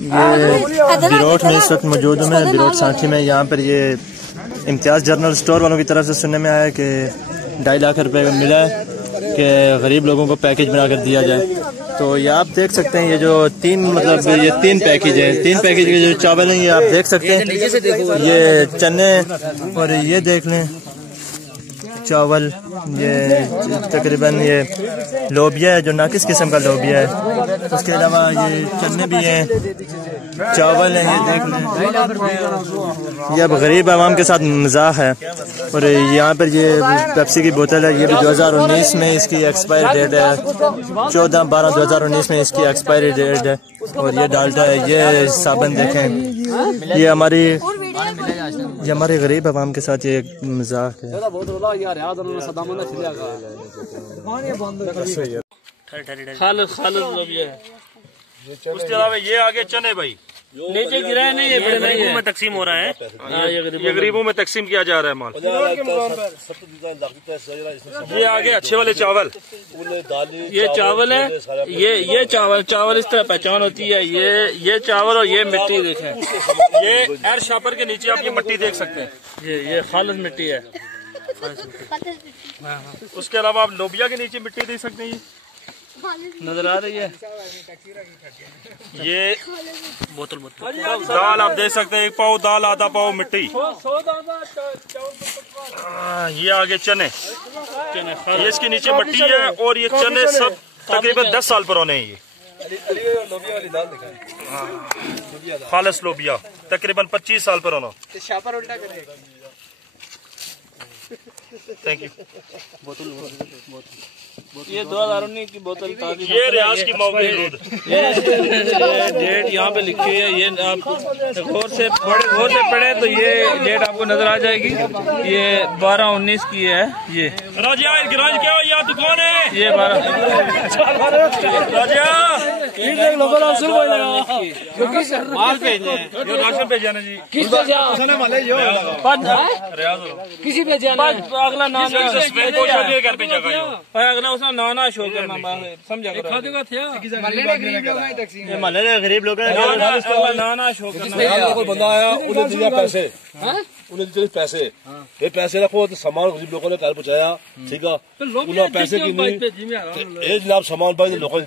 बिरोट में इस वक्त मौजूद हूँ मैं, बिरोट सांठी में। यहाँ पर ये इम्तियाज़ जनरल स्टोर वालों की तरफ से सुनने में आया है कि 2.5 लाख रुपए का मिला है कि गरीब लोगों को पैकेज बनाकर दिया जाए। तो ये आप देख सकते हैं, ये जो ये तीन पैकेज हैं, 3 पैकेज के जो चावल हैं ये आप देख सकते हैं। ये चने और ये देख लें चावल, ये तकरीबन ये लोबिया है जो नाकिस किस्म का लोबिया है। उसके अलावा ये चने भी हैं, चावल हैं, ये देख लें। ये अब गरीब आवाम के साथ मजाक है। और यहाँ पर ये पेप्सी की बोतल है, ये भी 2019 में इसकी एक्सपायरी डेट है, 14/12/2019 में इसकी एक्सपायरी डेट है। और ये डाल्डा है, ये साबुन देखें। ये हमारे गरीब आवाम के साथ ये मजाक है। उसके अलावा ये आगे चने भाई नीचे गिराए नहीं, ये गरीबों में तकसीम हो रहा है। ये गरीबों में तकसीम किया जा रहा है माल। ये आगे अच्छे वाले चावल, ये चावल है, ये चावल इस तरह पहचान होती है। ये चावल और ये मिट्टी देखें, ये एयर शापर के नीचे आप ये मिट्टी देख सकते हैं। ये खालिस मिट्टी है। उसके अलावा आप लोबिया के नीचे मिट्टी देख सकते हैं, नजर आ रही है। ये बोतल दाल आप देख सकते हैं, 1 पाव दाल, आधा पाव मिट्टी। ये आगे चने, ये इसके नीचे मिट्टी है। और ये चने सब तकरीबन 10 साल पुराने हैं। ये खालिस लोबिया तकरीबन 25 साल पुराना। Thank you. ये 2019 की बोतल, ये रियाज की मौजूद डेट यहाँ पे लिखी है। ये आप गौर से पढ़े तो ये डेट आपको नजर आ जाएगी। ये 12/19 की है। ये राजा क्या हो, यहाँ दुकान है। ये 12 राजा माल भेजना है, राशन भेजना जी। किस किसी पे जाना अगला नाम घर पे जगह अगला उसने नाना शो करना समझा महल्ले गरीब लोग नाना शो करना। कोई बंदा आया, उन्हें दिया पैसे, ये पैसे रखो तो सामान गरीब लोगों ने घर पहुँचाया। ठीक है, उन्हें पैसे की नहीं, ये जनाब सामान भाई लोगों ने